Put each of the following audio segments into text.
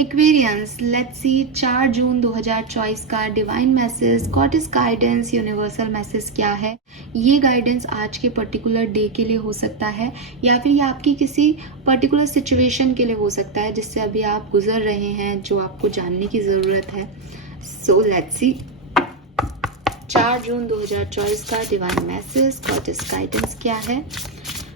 Aquarians, let's see 4 जून 2024 का divine message, goddess guidance, universal message क्या है। ये गाइडेंस आज के पर्टिकुलर डे के लिए हो सकता है या फिर ये आपकी किसी पर्टिकुलर सिचुएशन के लिए हो सकता है जिससे अभी आप गुजर रहे हैं, जो आपको जानने की ज़रूरत है। सो लेट्स सी 4 जून 2024 का डिवाइन मैसेज, गॉडेस गाइडेंस क्या है।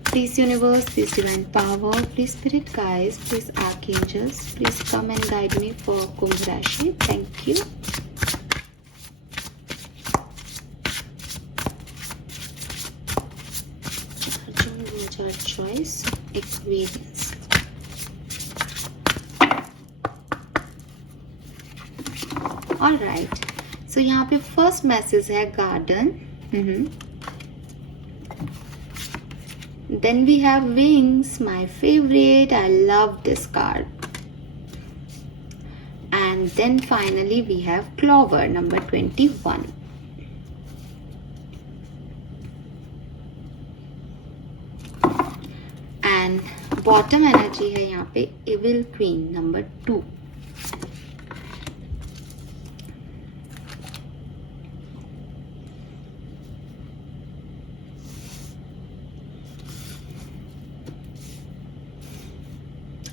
Please universe, please divine power, please spirit guides, please archangels, please come and guide me for Kumbh Rashi. Thank you. June 2024 Aquarius. Alright. So यहाँ पे first message है garden. Then we have wings, my favorite. I love this card. And then finally we have clover, number 21. And bottom energy है यहाँ पे evil queen, number 2.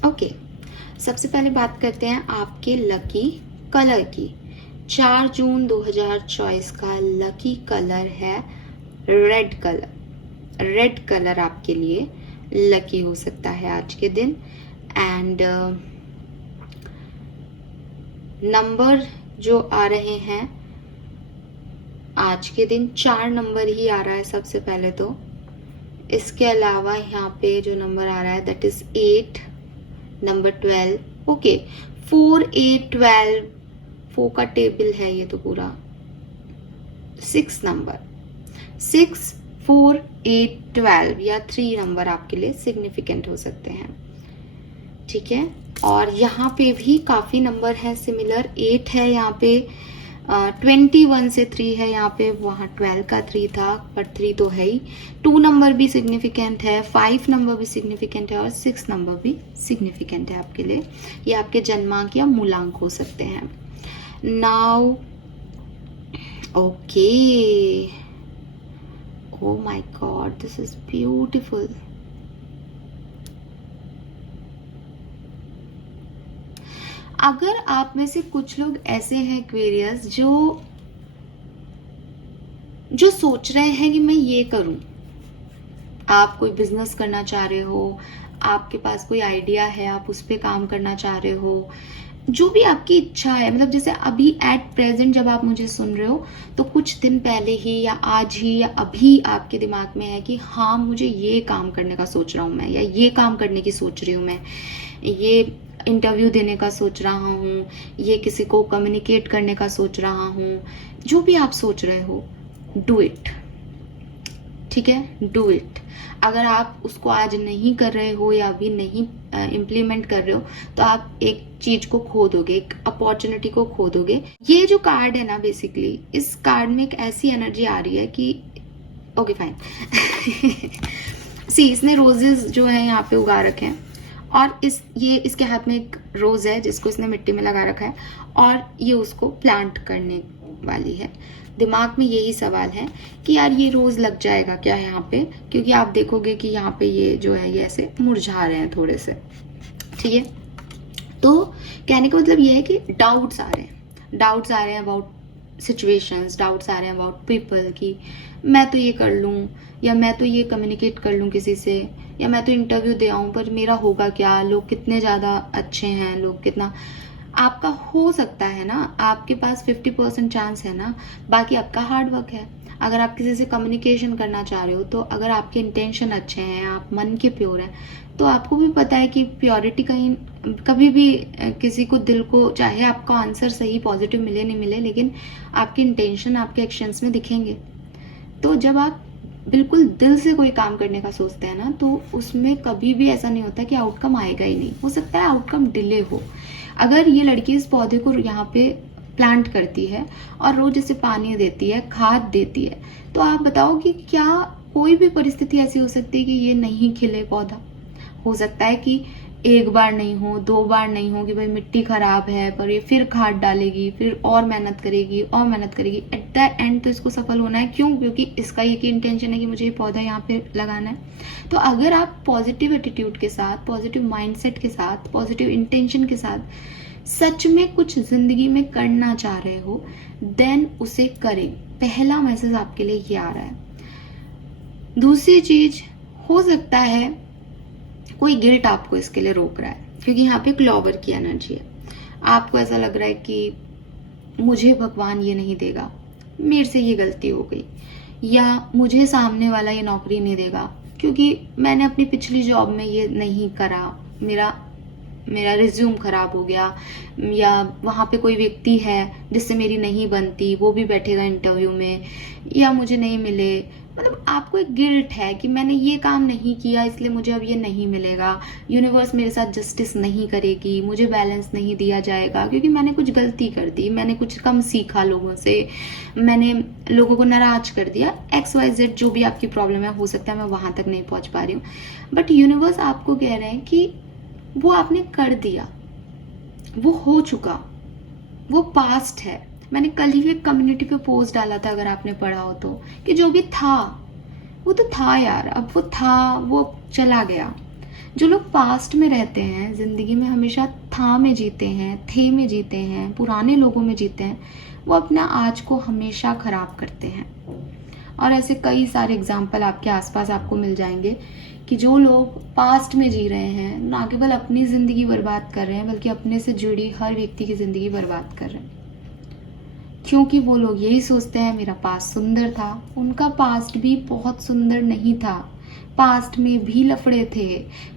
Okay, सबसे पहले बात करते हैं आपके लकी कलर की। 4 जून 2024 का लकी कलर है रेड कलर। रेड कलर आपके लिए लकी हो सकता है आज के दिन। एंड नंबर जो आ रहे हैं आज के दिन 4 नंबर ही आ रहा है सबसे पहले तो। इसके अलावा यहाँ पे जो नंबर आ रहा है दैट इज 8, नंबर 12। ओके, 4, 8, 12, 4 का टेबल है ये तो पूरा। 6 नंबर, 6, 4, 8, 12 या 3 नंबर आपके लिए सिग्निफिकेंट हो सकते हैं, ठीक है। और यहाँ पे भी काफी नंबर है सिमिलर। 8 है यहाँ पे, 21 से 3 है यहाँ पे, वहाँ 12 का 3 था पर 3 तो है ही। 2 नंबर भी सिग्निफिकेंट है, 5 नंबर भी सिग्निफिकेंट है और 6 नंबर भी सिग्निफिकेंट है आपके लिए। ये आपके जन्मांक या मूलांक हो सकते हैं। Now okay, oh my God, this is beautiful. अगर आप में से कुछ लोग ऐसे हैं एक्वेरियस जो सोच रहे हैं कि मैं ये करूं, आप कोई बिजनेस करना चाह रहे हो, आपके पास कोई आइडिया है, आप उस पर काम करना चाह रहे हो, जो भी आपकी इच्छा है, मतलब जैसे अभी एट प्रेजेंट जब आप मुझे सुन रहे हो तो कुछ दिन पहले ही या आज ही या अभी आपके दिमाग में है कि हाँ मुझे ये काम करने का सोच रहा हूँ मैं, या ये काम करने की सोच रही हूँ मैं, ये इंटरव्यू देने का सोच रहा हूँ, ये किसी को कम्युनिकेट करने का सोच रहा हूँ। जो भी आप सोच रहे हो, डू इट, ठीक है, डू इट। अगर आप उसको आज नहीं कर रहे हो या अभी नहीं इम्प्लीमेंट कर रहे हो तो आप एक चीज को खो दोगे, एक अपॉर्चुनिटी को खो दोगे। ये जो कार्ड है ना, बेसिकली इस कार्ड में एक ऐसी एनर्जी आ रही है कि ओके फाइन सी, इसने रोजेस जो है यहाँ पे उगा रखे हैं और इसके हाथ में एक रोज है जिसको इसने मिट्टी में लगा रखा है और ये उसको प्लांट करने वाली है। दिमाग में यही सवाल है कि यार ये रोज लग जाएगा क्या यहाँ पे, क्योंकि आप देखोगे कि यहाँ पे ये जो है ये ऐसे मुरझा रहे हैं थोड़े से, ठीक है। तो कहने का मतलब ये है कि डाउट्स आ रहे हैं अबाउट सिचुएशंस, डाउट्स आ रहे हैं अबाउट पीपल कि मैं तो ये कर लूँ या मैं तो ये कम्युनिकेट कर लूँ किसी से, या मैं तो इंटरव्यू दे आऊँ पर मेरा होगा क्या, लोग कितने ज़्यादा अच्छे हैं, लोग कितना। आपका हो सकता है ना, आपके पास 50% चांस है ना, बाकी आपका हार्ड वर्क है। अगर आप किसी से कम्युनिकेशन करना चाह रहे हो तो अगर आपके इंटेंशन अच्छे हैं, आप मन के प्योर हैं, तो आपको भी पता है कि प्योरिटी कहीं कभी भी किसी को दिल को, चाहे आपका आंसर सही पॉजिटिव मिले नहीं मिले, लेकिन आपके इंटेंशन आपके एक्शंस में दिखेंगे। तो जब आप बिल्कुल दिल से कोई काम करने का सोचते हैं ना, तो उसमें कभी भी ऐसा नहीं होता कि आउटकम आएगा ही नहीं। हो सकता है आउटकम डिले हो। अगर ये लड़की इस पौधे को यहाँ पे प्लांट करती है और रोज इसे पानी देती है, खाद देती है, तो आप बताओ कि क्या कोई भी परिस्थिति ऐसी हो सकती है कि ये नहीं खिले पौधा। हो सकता है कि एक बार नहीं हो, 2 बार नहीं हो कि भाई मिट्टी खराब है पर ये फिर खाद डालेगी, फिर और मेहनत करेगी और मेहनत करेगी, एट द एंड तो इसको सफल होना है। क्यों? क्योंकि इसका एक ही इंटेंशन है कि मुझे ये पौधा यहाँ पे लगाना है। तो अगर आप पॉजिटिव एटीट्यूड के साथ, पॉजिटिव माइंडसेट के साथ, पॉजिटिव इंटेंशन के साथ सच में कुछ जिंदगी में करना चाह रहे हो, देन उसे करें। पहला मैसेज आपके लिए ये आ रहा है। दूसरी चीज, हो सकता है कोई गिल्ट आपको इसके लिए रोक रहा है, क्योंकि यहाँ पे क्लॉवर की एनर्जी है। आपको ऐसा लग रहा है कि मुझे भगवान ये नहीं देगा, मेरे से ये गलती हो गई, या मुझे सामने वाला ये नौकरी नहीं देगा क्योंकि मैंने अपनी पिछली जॉब में ये नहीं करा, मेरा रिज्यूम खराब हो गया, या वहाँ पे कोई व्यक्ति है जिससे मेरी नहीं बनती, वो भी बैठेगा इंटरव्यू में, या मुझे नहीं मिले। मतलब आपको एक गिल्ट है कि मैंने ये काम नहीं किया इसलिए मुझे अब ये नहीं मिलेगा, यूनिवर्स मेरे साथ जस्टिस नहीं करेगी, मुझे बैलेंस नहीं दिया जाएगा क्योंकि मैंने कुछ गलती कर दी, मैंने कुछ कम सीखा लोगों से, मैंने लोगों को नाराज कर दिया। XYZ जो भी आपकी प्रॉब्लम है, हो सकता है मैं वहां तक नहीं पहुंच पा रही हूँ, बट यूनिवर्स आपको कह रहे हैं कि वो आपने कर दिया, वो हो चुका, वो पास्ट है। मैंने कल ही एक कम्युनिटी पे पोस्ट डाला था, अगर आपने पढ़ा हो तो, कि जो भी था वो तो था यार, अब वो था, वो चला गया। जो लोग पास्ट में रहते हैं, जिंदगी में हमेशा था में जीते हैं, थे में जीते हैं, पुराने लोगों में जीते हैं, वो अपना आज को हमेशा खराब करते हैं। और ऐसे कई सारे एग्जाम्पल आपके आसपास आपको मिल जाएंगे कि जो लोग पास्ट में जी रहे हैं, ना केवल अपनी जिंदगी बर्बाद कर रहे हैं बल्कि अपने से जुड़ी हर व्यक्ति की जिंदगी बर्बाद कर रहे हैं, क्योंकि वो लोग यही सोचते हैं मेरा पास्ट सुंदर था। उनका पास्ट भी बहुत सुंदर नहीं था, पास्ट में भी लफड़े थे,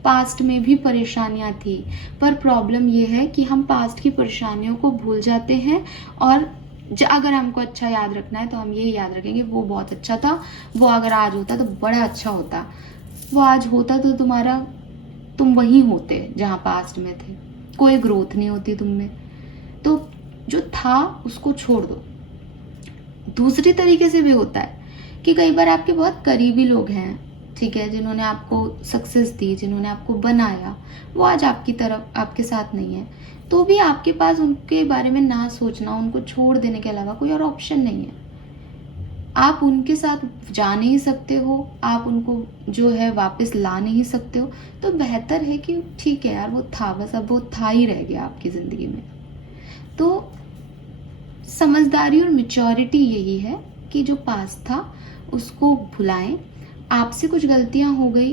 पास्ट में भी परेशानियां थी। पर प्रॉब्लम ये है कि हम पास्ट की परेशानियों को भूल जाते हैं, और अगर हमको अच्छा याद रखना है तो हम ये याद रखेंगे वो बहुत अच्छा था, वो अगर आज होता तो बड़ा अच्छा होता, वो आज होता तो तुम वही होते जहाँ पास्ट में थे, कोई ग्रोथ नहीं होती तुम में। तो जो था उसको छोड़ दो। दूसरी तरीके से भी होता है कि कई बार आपके बहुत करीबी लोग हैं, ठीक है, जिन्होंने आपको सक्सेस दी, जिन्होंने आपको बनाया, वो आज आपकी तरफ, आपके साथ नहीं है, तो भी आपके पास उनके बारे में ना सोचना, उनको छोड़ देने के अलावा कोई और ऑप्शन नहीं है। आप उनके साथ जा नहीं सकते हो, आप उनको जो है वापस ला नहीं सकते हो, तो बेहतर है कि ठीक है यार, वो था, बस अब वो था ही रह गया आपकी जिंदगी में। तो समझदारी और मैच्योरिटी यही है कि जो पास्ट था उसको भुलाएं। आपसे कुछ गलतियां हो गई,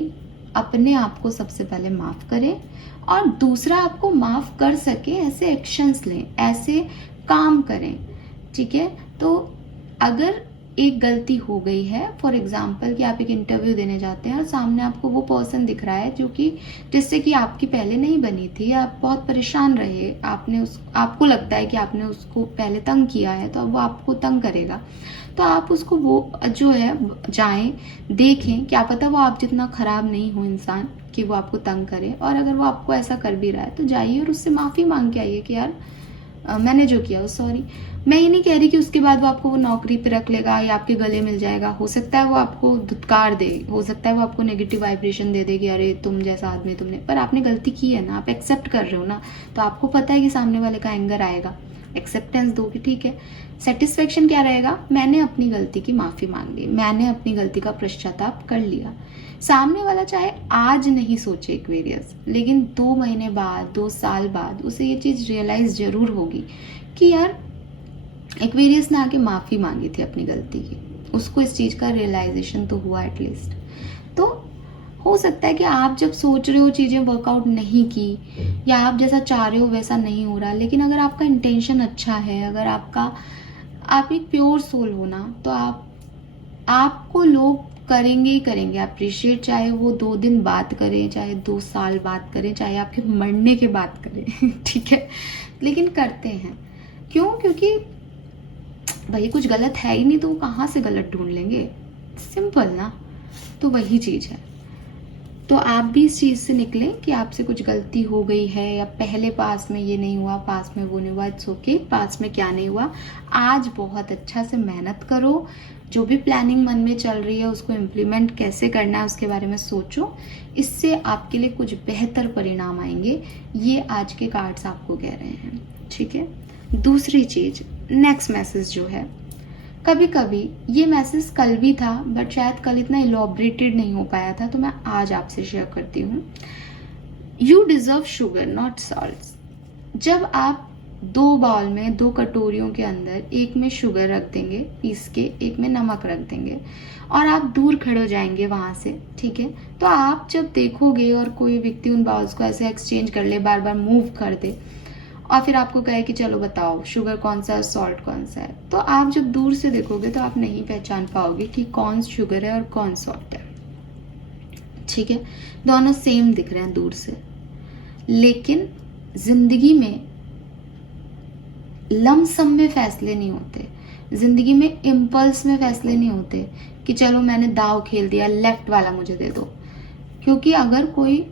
अपने आप को सबसे पहले माफ करें, और दूसरा आपको माफ कर सके ऐसे एक्शंस लें, ऐसे काम करें, ठीक है। तो अगर एक गलती हो गई है, फॉर एग्जाम्पल कि आप एक इंटरव्यू देने जाते हैं और सामने आपको वो पर्सन दिख रहा है जो कि जिससे कि आपकी पहले नहीं बनी थी, आप बहुत परेशान रहे, आपको लगता है कि आपने उसको पहले तंग किया है तो अब वो आपको तंग करेगा, तो आप उसको वो जो है जाएं, देखें, क्या पता वो आप जितना खराब नहीं हो इंसान कि वो आपको तंग करे, और अगर वो आपको ऐसा कर भी रहा है तो जाइए और उससे माफ़ी मांग के आइए कि यार मैंने जो किया वो सॉरी। मैं ये नहीं कह रही कि उसके बाद वो आपको वो नौकरी पे रख लेगा या आपके गले मिल जाएगा, हो सकता है वो आपको धुतकार दे, हो सकता है वो आपको नेगेटिव वाइब्रेशन दे दे कि अरे तुम जैसा आदमी तुमने, पर आपने गलती की है ना, आप एक्सेप्ट कर रहे हो ना, तो आपको पता है कि सामने वाले का एंगर आएगा, एक्सेप्टेंस दो कि ठीक है। सेटिस्फेक्शन क्या रहेगा, मैंने अपनी गलती की माफी मांग ली, मैंने अपनी गलती का पश्चाताप कर लिया। सामने वाला चाहे आज नहीं सोचे एक्वेरियस, लेकिन 2 महीने बाद, 2 साल बाद उसे ये चीज रियलाइज जरूर होगी कि यार एक्वेरियस ने आके माफी मांगी थी अपनी गलती की, उसको इस चीज का रियलाइजेशन तो हुआ एटलीस्ट। तो हो सकता है कि आप जब सोच रहे हो चीजें वर्कआउट नहीं की, या आप जैसा चाह रहे हो वैसा नहीं हो रहा, लेकिन अगर आपका इंटेंशन अच्छा है, अगर आप एक प्योर सोल हो ना, तो आपको लोग करेंगे ही करेंगे अप्रिशिएट, चाहे वो 2 दिन बात करें, चाहे 2 साल बात करें, चाहे आपके मरने के बाद करें ठीक है, लेकिन करते हैं। क्यों? क्योंकि भाई कुछ गलत है ही नहीं, तो वो कहाँ से गलत ढूंढ लेंगे, सिंपल ना। तो वही चीज है। तो आप भी इस चीज़ से निकलें कि आपसे कुछ गलती हो गई है या पहले पास में ये नहीं हुआ, पास में वो नहीं हुआ, इट्स ओके, पास में क्या नहीं हुआ। आज बहुत अच्छा से मेहनत करो, जो भी प्लानिंग मन में चल रही है उसको इम्प्लीमेंट कैसे करना है उसके बारे में सोचो, इससे आपके लिए कुछ बेहतर परिणाम आएंगे। ये आज के कार्ड्स आपको कह रहे हैं, ठीक है। दूसरी चीज़, नेक्स्ट मैसेज जो है, कभी कभी ये मैसेज कल भी था बट शायद कल इतना इलॉबरेटेड नहीं हो पाया था, तो मैं आज आपसे शेयर करती हूँ। You deserve sugar not salt. जब आप 2 बाउल में 2 कटोरियों के अंदर एक में शुगर रख देंगे पीस के, एक में नमक रख देंगे और आप दूर खड़े हो जाएंगे वहाँ से, ठीक है। तो आप जब देखोगे और कोई व्यक्ति उन बाउल्स को ऐसे एक्सचेंज कर ले, बार बार मूव कर दे और फिर आपको कहे कि चलो बताओ शुगर कौन सा है, सॉल्ट कौन सा है, तो आप जब दूर से देखोगे तो आप नहीं पहचान पाओगे कि कौन शुगर है और कौन सॉल्ट है, ठीक है। दोनों सेम दिख रहे हैं दूर से, लेकिन जिंदगी में लमसम में फैसले नहीं होते, जिंदगी में इम्पल्स में फैसले नहीं होते कि चलो मैंने दाव खेल दिया, लेफ्ट वाला मुझे दे दो। क्योंकि अगर कोई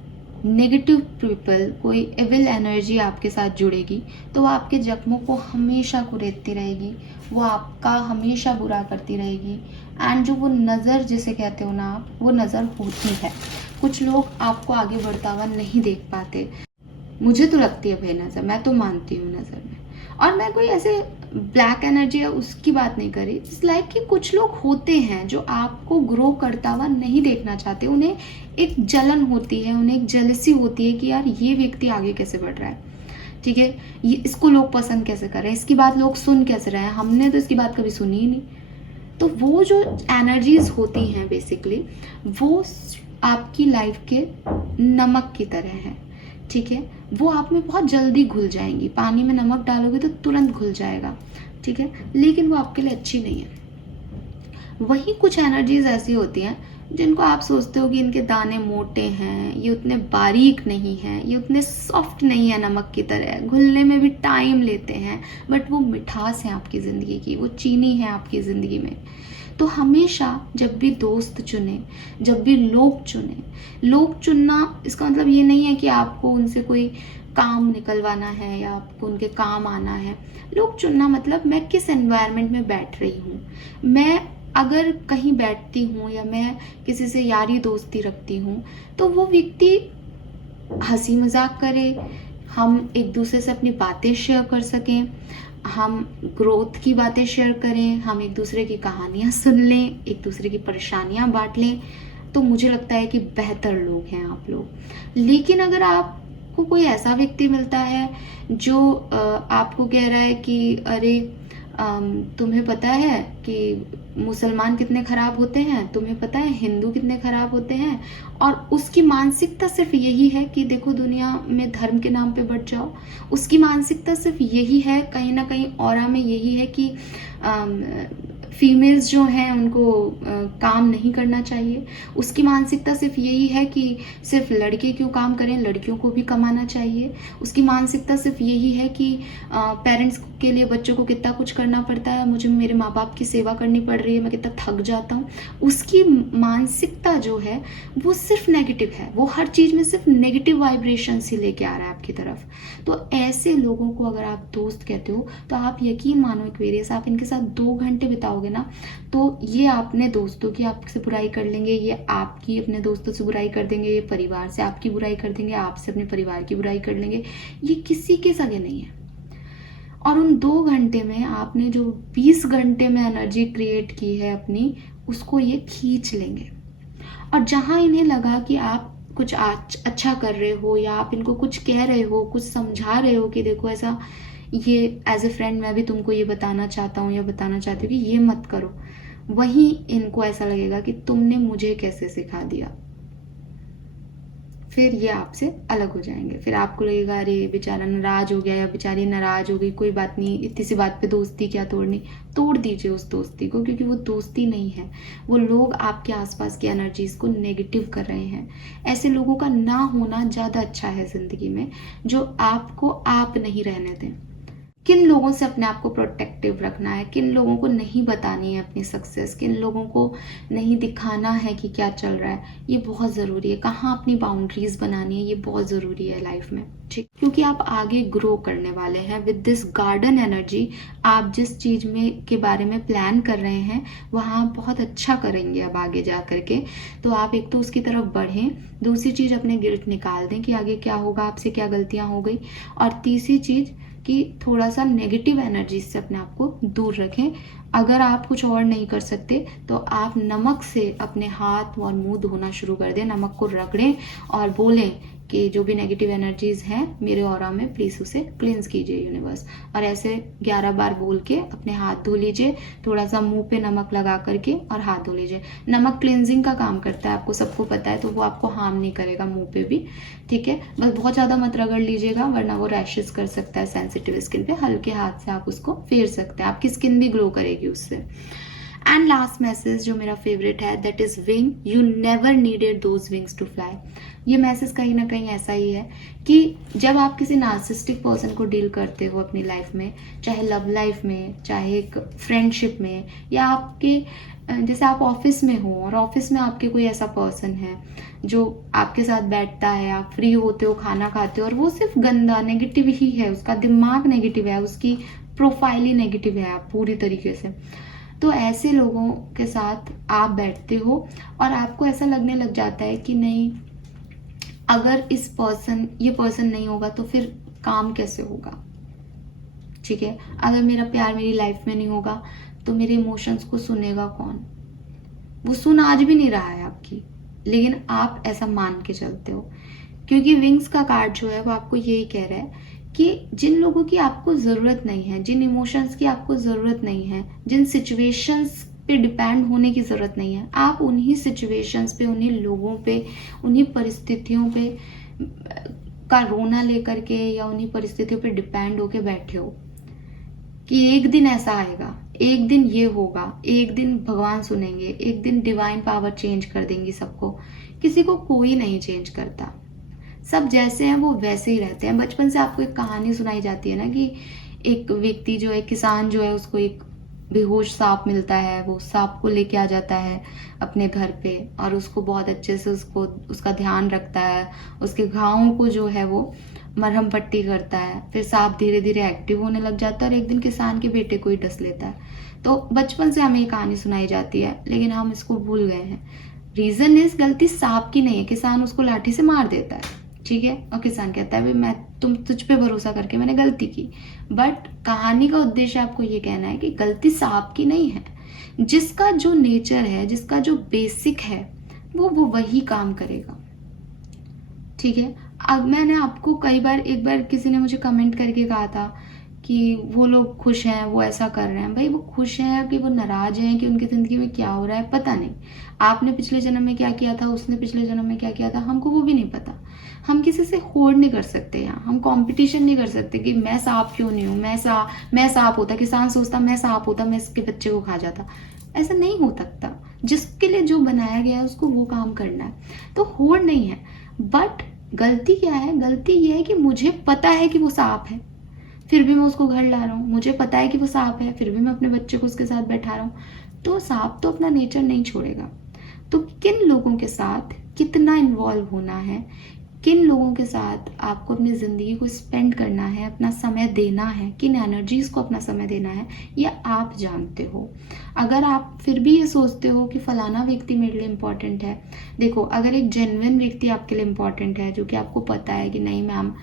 नेगेटिव पीपल, कोई एविल एनर्जी आपके साथ जुड़ेगी तो वो आपके जख्मों को हमेशा कुरेदती रहेगी, वो आपका हमेशा बुरा करती रहेगी। एंड जो वो नज़र जिसे कहते हो ना आप, वो नज़र होती है। कुछ लोग आपको आगे बढ़ता हुआ नहीं देख पाते, मुझे तो लगती है भाई नज़र, मैं तो मानती हूँ नज़र में। और मैं कोई ऐसे ब्लैक एनर्जी है उसकी बात नहीं करी, इट्स लाइक कि कुछ लोग होते हैं जो आपको ग्रो करता हुआ नहीं देखना चाहते, उन्हें एक जलन होती है, उन्हें एक जेलसी होती है कि यार ये व्यक्ति आगे कैसे बढ़ रहा है, ठीक है, ये इसको लोग पसंद कैसे कर रहे हैं, इसकी बात लोग सुन कैसे रहे हैं, हमने तो इसकी बात कभी सुनी ही नहीं। तो वो जो एनर्जीज होती हैं बेसिकली, वो आपकी लाइफ के नमक की तरह है, ठीक है। वो आप में बहुत जल्दी घुल जाएंगी, पानी में नमक डालोगे तो तुरंत घुल जाएगा, ठीक है, लेकिन वो आपके लिए अच्छी नहीं है। वही कुछ एनर्जीज ऐसी होती हैं जिनको आप सोचते हो कि इनके दाने मोटे हैं, ये उतने बारीक नहीं हैं, ये उतने सॉफ्ट नहीं है नमक की तरह, घुलने में भी टाइम लेते हैं, बट वो मिठास है आपकी ज़िंदगी की, वो चीनी है आपकी ज़िंदगी में। तो हमेशा जब भी दोस्त चुने, जब भी लोग चुने, लोग चुनना इसका मतलब ये नहीं है कि आपको उनसे कोई काम निकलवाना है या आपको उनके काम आना है। लोग चुनना मतलब मैं किस एनवायरनमेंट में बैठ रही हूँ, मैं अगर कहीं बैठती हूँ या मैं किसी से यारी दोस्ती रखती हूँ तो वो व्यक्ति हंसी मजाक करे, हम एक दूसरे से अपनी बातें शेयर कर सकें, हम ग्रोथ की बातें शेयर करें, हम एक दूसरे की कहानियाँ सुन लें, एक दूसरे की परेशानियाँ बांट लें, तो मुझे लगता है कि बेहतर लोग हैं आप लोग। लेकिन अगर आपको कोई ऐसा व्यक्ति मिलता है जो आपको कह रहा है कि अरे तुम्हें पता है कि मुसलमान कितने खराब होते हैं, तुम्हें पता है हिंदू कितने खराब होते हैं, और उसकी मानसिकता सिर्फ यही है कि देखो दुनिया में धर्म के नाम पे बढ़ जाओ, उसकी मानसिकता सिर्फ यही है, कहीं ना कहीं ऑरा में यही है कि फीमेल्स जो हैं उनको काम नहीं करना चाहिए, उसकी मानसिकता सिर्फ यही है कि सिर्फ लड़के क्यों काम करें, लड़कियों को भी कमाना चाहिए, उसकी मानसिकता सिर्फ यही है कि पेरेंट्स के लिए बच्चों को कितना कुछ करना पड़ता है, मुझे मेरे माँ बाप की सेवा करनी पड़ रही है, मैं कितना थक जाता हूँ। उसकी मानसिकता जो है वो सिर्फ नेगेटिव है, वो हर चीज़ में सिर्फ नेगेटिव वाइब्रेशन ही लेके आ रहा है आपकी तरफ। तो ऐसे लोगों को अगर आप दोस्त कहते हो तो आप यकीन मानो एक्वेरियस, आप इनके साथ 2 घंटे बिताओगे ना तो ये अपने दोस्तों की आपसे बुराई कर लेंगे, ये आपकी अपने दोस्तों से बुराई कर देंगे, ये परिवार से आपकी बुराई कर देंगे, आपसे अपने परिवार की बुराई कर लेंगे, ये किसी के सगे नहीं है। और उन 2 घंटे में आपने जो 20 घंटे में एनर्जी क्रिएट की है अपनी, उसको ये खींच लेंगे। और जहाँ इन्हें लगा कि आप कुछ अच्छा कर रहे हो या आप इनको कुछ कह रहे हो, कुछ समझा रहे हो कि देखो ऐसा, ये एज ए फ्रेंड मैं भी तुमको ये बताना चाहता हूँ या बताना चाहती हूँ कि ये मत करो, वहीं इनको ऐसा लगेगा कि तुमने मुझे कैसे सिखा दिया, फिर ये आपसे अलग हो जाएंगे। फिर आपको लगेगा अरे बेचारा नाराज हो गया या बेचारी नाराज हो गई, कोई बात नहीं, इतनी सी बात पे दोस्ती क्या तोड़नी, तोड़ दीजिए उस दोस्ती को, क्योंकि वो दोस्ती नहीं है, वो लोग आपके आसपास की एनर्जीज को नेगेटिव कर रहे हैं। ऐसे लोगों का ना होना ज़्यादा अच्छा है ज़िंदगी में, जो आपको आप नहीं रहने दें, किन लोगों से अपने आप को प्रोटेक्टिव रखना है, किन लोगों को नहीं बतानी है अपनी सक्सेस, किन लोगों को नहीं दिखाना है कि क्या चल रहा है, ये बहुत ज़रूरी है। कहाँ अपनी बाउंड्रीज बनानी है, ये बहुत ज़रूरी है लाइफ में, ठीक। क्योंकि आप आगे ग्रो करने वाले हैं विद दिस गार्डन एनर्जी। आप जिस चीज़ में के बारे में प्लान कर रहे हैं वहाँ आप बहुत अच्छा करेंगे अब आगे जा करके। तो आप एक तो उसकी तरफ बढ़ें, दूसरी चीज़ अपने गिल्ट निकाल दें कि आगे क्या होगा, आपसे क्या गलतियाँ हो गई, और तीसरी चीज़ कि थोड़ा सा नेगेटिव एनर्जी से अपने आप को दूर रखें। अगर आप कुछ और नहीं कर सकते तो आप नमक से अपने हाथ और मुंह धोना शुरू कर दें, नमक को रगड़ें और बोलें कि जो भी नेगेटिव एनर्जीज हैं मेरे ऑरा में, प्लीज़ उसे क्लींस कीजिए यूनिवर्स। और ऐसे 11 बार बोल के अपने हाथ धो लीजिए, थोड़ा सा मुंह पे नमक लगा करके और हाथ धो लीजिए। नमक क्लींजिंग का काम करता है, आपको सबको पता है, तो वो आपको हार्म नहीं करेगा मुंह पे भी, ठीक है। बस बहुत ज़्यादा मत रगड़ लीजिएगा वरना वो रैशेस कर सकता है सेंसिटिव स्किन पे। हल्के हाथ से आप उसको फेर सकते हैं, आपकी स्किन भी ग्लो करेगी उससे। एंड लास्ट मैसेज जो मेरा फेवरेट है, that is wing, you never needed those wings to fly. ये मैसेज कहीं ना कहीं ऐसा ही है कि जब आप किसी नार्सिसिस्टिक पर्सन को डील करते हो अपनी लाइफ में, चाहे लव लाइफ में, चाहे एक फ्रेंडशिप में, या आपके जैसे आप ऑफिस में हो और ऑफिस में आपके कोई ऐसा पर्सन है जो आपके साथ बैठता है, आप फ्री होते हो, खाना खाते हो, और वो सिर्फ गंदा नेगेटिव ही है, उसका दिमाग नेगेटिव है, उसकी प्रोफाइल ही नेगेटिव है आप पूरी तरीके से। तो ऐसे लोगों के साथ आप बैठते हो और आपको ऐसा लगने लग जाता है कि नहीं, अगर ये पर्सन नहीं होगा तो फिर काम कैसे होगा, ठीक है। अगर मेरा प्यार मेरी लाइफ में नहीं होगा तो मेरे इमोशंस को सुनेगा कौन। वो सुन आज भी नहीं रहा है आपकी, लेकिन आप ऐसा मान के चलते हो, क्योंकि विंग्स का कार्ड जो है वो आपको यही कह रहा है कि जिन लोगों की आपको ज़रूरत नहीं है, जिन इमोशंस की आपको ज़रूरत नहीं है, जिन सिचुएशंस पे डिपेंड होने की ज़रूरत नहीं है, आप उन्हीं सिचुएशंस पे, उन्हीं लोगों पे, उन्हीं परिस्थितियों पे का रोना लेकर के या उन्हीं परिस्थितियों पे डिपेंड होके बैठे हो कि एक दिन ऐसा आएगा, एक दिन ये होगा, एक दिन भगवान सुनेंगे, एक दिन डिवाइन पावर चेंज कर देंगी सबको। किसी को कोई नहीं चेंज करता, सब जैसे हैं वो वैसे ही रहते हैं। बचपन से आपको एक कहानी सुनाई जाती है ना कि एक व्यक्ति जो है, किसान जो है, उसको एक बेहोश सांप मिलता है, वो सांप को लेके आ जाता है अपने घर पे और उसको बहुत अच्छे से उसका ध्यान रखता है, उसके घावों को जो है वो मरहम पट्टी करता है। फिर सांप धीरे धीरे एक्टिव होने लग जाता है और एक दिन किसान के बेटे को ही डस लेता है। तो बचपन से हमें ये कहानी सुनाई जाती है, लेकिन हम इसको भूल गए हैं। रीजन इज, गलती सांप की नहीं है, किसान उसको लाठी से मार देता है, ठीक है, और किसान कहता है मैं तुझ पे भरोसा करके मैंने गलती की। बट कहानी का उद्देश्य आपको ये कहना है कि गलती सांप की नहीं है, जिसका जो नेचर है, जिसका जो बेसिक है, वो वही काम करेगा, ठीक है। अब मैंने आपको कई बार, एक बार किसी ने मुझे कमेंट करके कहा था कि वो लोग खुश हैं, वो ऐसा कर रहे हैं। भाई वो खुश हैं कि वो नाराज हैं कि उनकी ज़िंदगी में क्या हो रहा है पता नहीं। आपने पिछले जन्म में क्या किया था, उसने पिछले जन्म में क्या किया था, हमको वो भी नहीं पता। हम किसी से होड़ नहीं कर सकते, यहाँ हम कंपटीशन नहीं कर सकते कि मैं सांप क्यों नहीं हूँ, मैं सांप होता, किसान सोचता मैं सांप होता, मैं इसके बच्चे को खा जाता। ऐसा नहीं हो सकता। जिसके लिए जो बनाया गया है उसको वो काम करना है, तो होड़ नहीं है। बट गलती क्या है, गलती ये है कि मुझे पता है कि वो सांप है, फिर भी मैं उसको घर ला रहा हूँ। मुझे पता है कि वो सांप है, फिर भी मैं अपने बच्चे को उसके साथ बैठा रहा हूँ। तो सांप तो अपना नेचर नहीं छोड़ेगा। तो किन लोगों के साथ कितना इन्वॉल्व होना है, किन लोगों के साथ आपको अपनी ज़िंदगी को स्पेंड करना है, अपना समय देना है, किन एनर्जीज़ को अपना समय देना है, ये आप जानते हो। अगर आप फिर भी ये सोचते हो कि फलाना व्यक्ति मेरे लिए इम्पॉर्टेंट है, देखो अगर एक जेन्युइन व्यक्ति आपके लिए इम्पॉर्टेंट है, जो कि आपको पता है कि नहीं मैम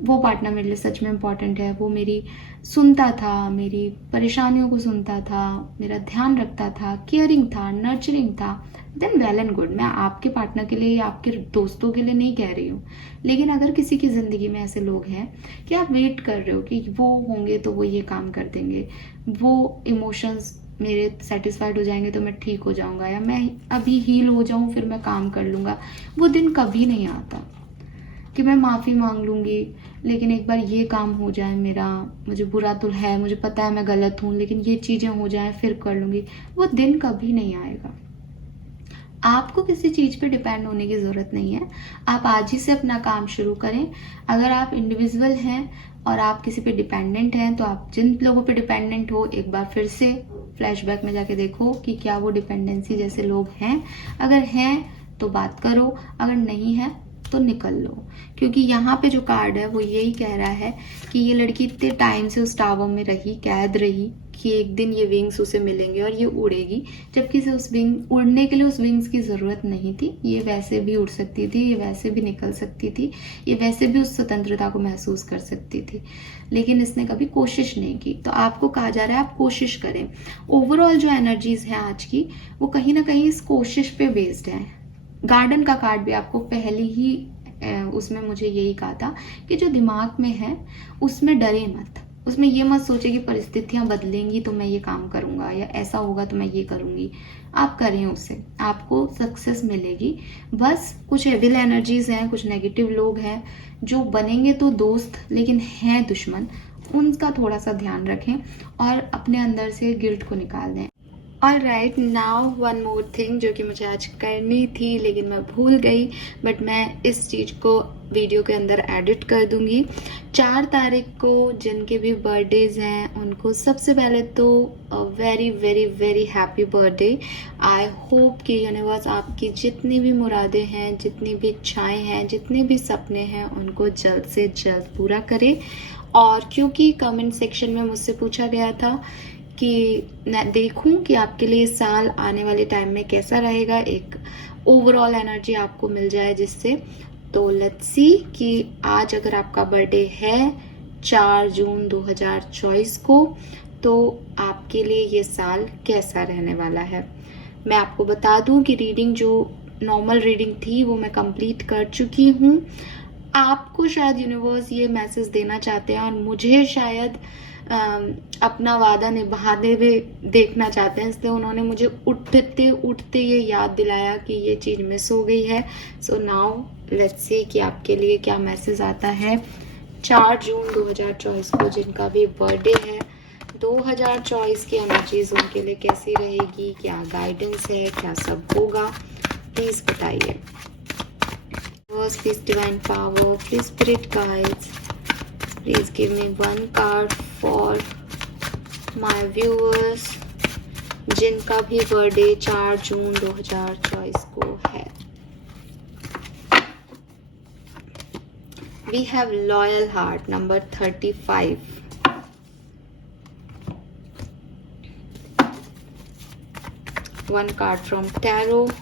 वो पार्टनर मेरे लिए सच में इम्पॉर्टेंट है, वो मेरी सुनता था, मेरी परेशानियों को सुनता था, मेरा ध्यान रखता था, केयरिंग था, नर्चरिंग था, देन वेल एंड गुड। मैं आपके पार्टनर के लिए या आपके दोस्तों के लिए नहीं कह रही हूँ, लेकिन अगर किसी की ज़िंदगी में ऐसे लोग हैं कि आप वेट कर रहे हो कि वो होंगे तो वो ये काम कर देंगे, वो इमोशंस मेरे सेटिस्फाइड हो जाएंगे तो मैं ठीक हो जाऊँगा, या मैं अभी हील हो जाऊँ फिर मैं काम कर लूँगा, वो दिन कभी नहीं आता कि मैं माफ़ी मांग लूँगी लेकिन एक बार ये काम हो जाए मेरा, मुझे बुरा तो है, मुझे पता है मैं गलत हूँ, लेकिन ये चीज़ें हो जाएं फिर कर लूँगी, वो दिन कभी नहीं आएगा। आपको किसी चीज़ पे डिपेंड होने की ज़रूरत नहीं है। आप आज ही से अपना काम शुरू करें। अगर आप इंडिविजुअल हैं और आप किसी पे डिपेंडेंट हैं, तो आप जिन लोगों पे डिपेंडेंट हो एक बार फिर से फ्लैशबैक में जाके देखो कि क्या वो डिपेंडेंसी जैसे लोग हैं। अगर हैं तो बात करो, अगर नहीं है तो निकल लो। क्योंकि यहाँ पे जो कार्ड है वो यही कह रहा है कि ये लड़की इतने टाइम से उस टावर में रही, कैद रही, कि एक दिन ये विंग्स उसे मिलेंगे और ये उड़ेगी, जबकि इसे उस विंग उड़ने के लिए उस विंग्स की ज़रूरत नहीं थी। ये वैसे भी उड़ सकती थी, ये वैसे भी निकल सकती थी, ये वैसे भी उस स्वतंत्रता को महसूस कर सकती थी, लेकिन इसने कभी कोशिश नहीं की। तो आपको कहा जा रहा है आप कोशिश करें। ओवरऑल जो एनर्जीज हैं आज की वो कहीं ना कहीं इस कोशिश पे बेस्ड है। गार्डन का कार्ड भी आपको पहले ही उसमें मुझे यही कहा था कि जो दिमाग में है उसमें डरे मत, उसमें ये मत सोचे कि परिस्थितियां बदलेंगी तो मैं ये काम करूंगा या ऐसा होगा तो मैं ये करूंगी। आप करें उसे, आपको सक्सेस मिलेगी। बस कुछ एविल एनर्जीज हैं, कुछ नेगेटिव लोग हैं जो बनेंगे तो दोस्त लेकिन हैं दुश्मन, उनका थोड़ा सा ध्यान रखें और अपने अंदर से गिल्ट को निकाल दें। Alright, now one more thing जो कि मुझे आज करनी थी लेकिन मैं भूल गई, बट मैं इस चीज़ को वीडियो के अंदर एडिट कर दूंगी। 4 तारीख को जिनके भी बर्थडेज हैं उनको सबसे पहले तो very very very happy birthday. I hope कि यूनिवर्स आपकी जितनी भी मुरादें हैं, जितनी भी इच्छाएं हैं, जितने भी सपने हैं उनको जल्द से जल्द पूरा करे। और क्योंकि कमेंट सेक्शन में मुझसे पूछा गया था कि मैं देखूं कि आपके लिए साल आने वाले टाइम में कैसा रहेगा, एक ओवरऑल एनर्जी आपको मिल जाए जिससे। तो लेट्स सी कि आज अगर आपका बर्थडे है 4 जून 2024 को, तो आपके लिए ये साल कैसा रहने वाला है। मैं आपको बता दूं कि रीडिंग जो नॉर्मल रीडिंग थी वो मैं कंप्लीट कर चुकी हूँ। आपको शायद यूनिवर्स ये मैसेज देना चाहते हैं और मुझे शायद अपना वादा निभाते हुए देखना चाहते हैं, इसलिए उन्होंने मुझे उठते उठते ये याद दिलाया कि ये चीज़ मिस हो गई है। सो नाउ लेट्स सी कि आपके लिए क्या मैसेज आता है 4 जून 2024 को जिनका भी बर्थडे है। 2024 की एनर्जीज उनके लिए कैसी रहेगी, क्या गाइडेंस है, क्या सब होगा, प्लीज बताइए। Please divine power, please spirit guides, please give me one card for my viewers जिनका भी बर्थडे 4 जून 2024 को है। We have loyal heart number 35, one card from tarot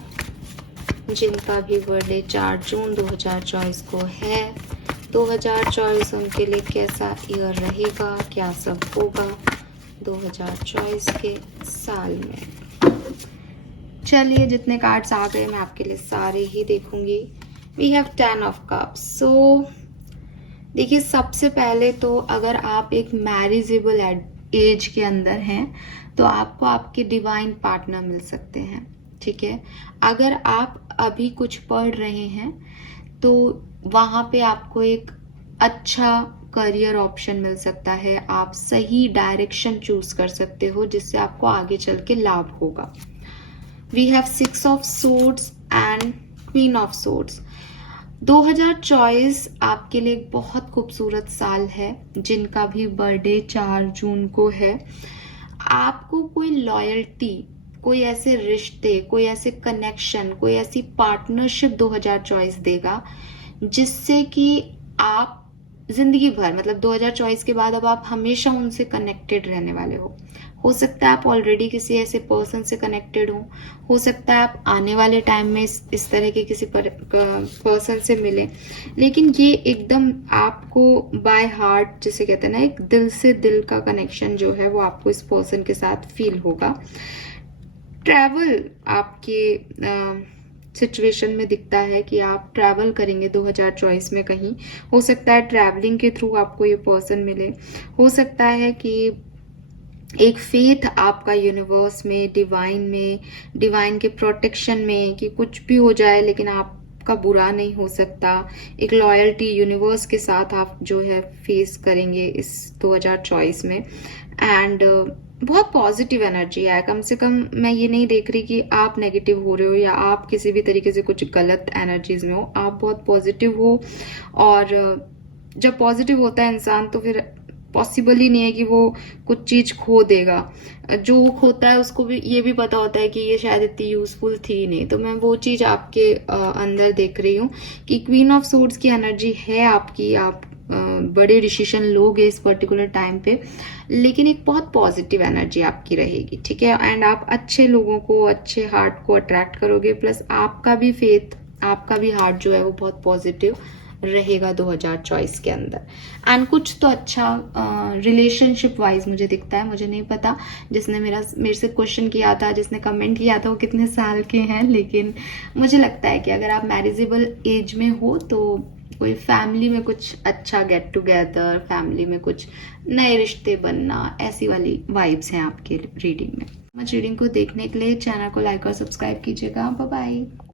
जिनका भी बर्थडे 4 जून 2024 को है। 2024 उनके लिए कैसा ईयर रहेगा, क्या सब होगा 2024 के साल में। चलिए, जितने कार्ड्स आ गए मैं आपके लिए सारे ही देखूंगी। We have 10 of cups. So देखिए, सबसे पहले तो अगर आप एक मैरिजेबल एज के अंदर हैं तो आपको आपके डिवाइन पार्टनर मिल सकते हैं, ठीक है। अगर आप अभी कुछ पढ़ रहे हैं तो वहाँ पे आपको एक अच्छा करियर ऑप्शन मिल सकता है, आप सही डायरेक्शन चूज कर सकते हो जिससे आपको आगे चल के लाभ होगा। We have 6 of swords and queen of swords. 2024 आपके लिए एक बहुत खूबसूरत साल है जिनका भी बर्थडे 4 जून को है। आपको कोई लॉयल्टी, कोई ऐसे रिश्ते, कोई ऐसे कनेक्शन, कोई ऐसी पार्टनरशिप 2024 देगा जिससे कि आप जिंदगी भर, मतलब 2024 के बाद अब आप हमेशा उनसे कनेक्टेड रहने वाले हो सकता है आप ऑलरेडी किसी ऐसे पर्सन से कनेक्टेड हो सकता है आप आने वाले टाइम में इस तरह के किसी पर्सन से मिले, लेकिन ये एकदम आपको बाय हार्ट जिसे कहते हैं ना, एक दिल से दिल का कनेक्शन जो है वो आपको इस पर्सन के साथ फील होगा। ट्रैवल आपके सिचुएशन में दिखता है कि आप ट्रैवल करेंगे 2024 में कहीं। हो सकता है ट्रैवलिंग के थ्रू आपको ये पर्सन मिले, हो सकता है कि एक फेथ आपका यूनिवर्स में, डिवाइन के प्रोटेक्शन में, कि कुछ भी हो जाए लेकिन आपका बुरा नहीं हो सकता। एक लॉयल्टी यूनिवर्स के साथ आप जो है फेस करेंगे इस 2024 में। एंड बहुत पॉजिटिव एनर्जी है। कम से कम मैं ये नहीं देख रही कि आप नेगेटिव हो रहे हो या आप किसी भी तरीके से कुछ गलत एनर्जीज में हो। आप बहुत पॉजिटिव हो और जब पॉजिटिव होता है इंसान तो फिर पॉसिबल ही नहीं है कि वो कुछ चीज खो देगा। जो खोता है उसको भी ये भी पता होता है कि ये शायद इतनी यूजफुल थी नहीं। तो मैं वो चीज आपके अंदर देख रही हूँ कि क्वीन ऑफ सोर्ड्स की एनर्जी है आपकी, आप बड़े डिसीजन लोगे इस पर्टिकुलर टाइम पे, लेकिन एक बहुत पॉजिटिव एनर्जी आपकी रहेगी, ठीक है। एंड आप अच्छे लोगों को, अच्छे हार्ट को अट्रैक्ट करोगे, प्लस आपका भी फेथ, आपका भी हार्ट जो है वो बहुत पॉजिटिव रहेगा 2024 के अंदर। एंड कुछ तो अच्छा रिलेशनशिप वाइज मुझे दिखता है, मुझे नहीं पता जिसने मेरे से क्वेश्चन किया था, जिसने कमेंट किया था वो कितने साल के हैं, लेकिन मुझे लगता है कि अगर आप मैरिजेबल एज में हो तो कोई फैमिली में कुछ अच्छा गेट टुगेदर, फैमिली में कुछ नए रिश्ते बनना, ऐसी वाली वाइब्स हैं आपके रीडिंग में। रीडिंग को देखने के लिए चैनल को लाइक और सब्सक्राइब कीजिएगा। Bye bye.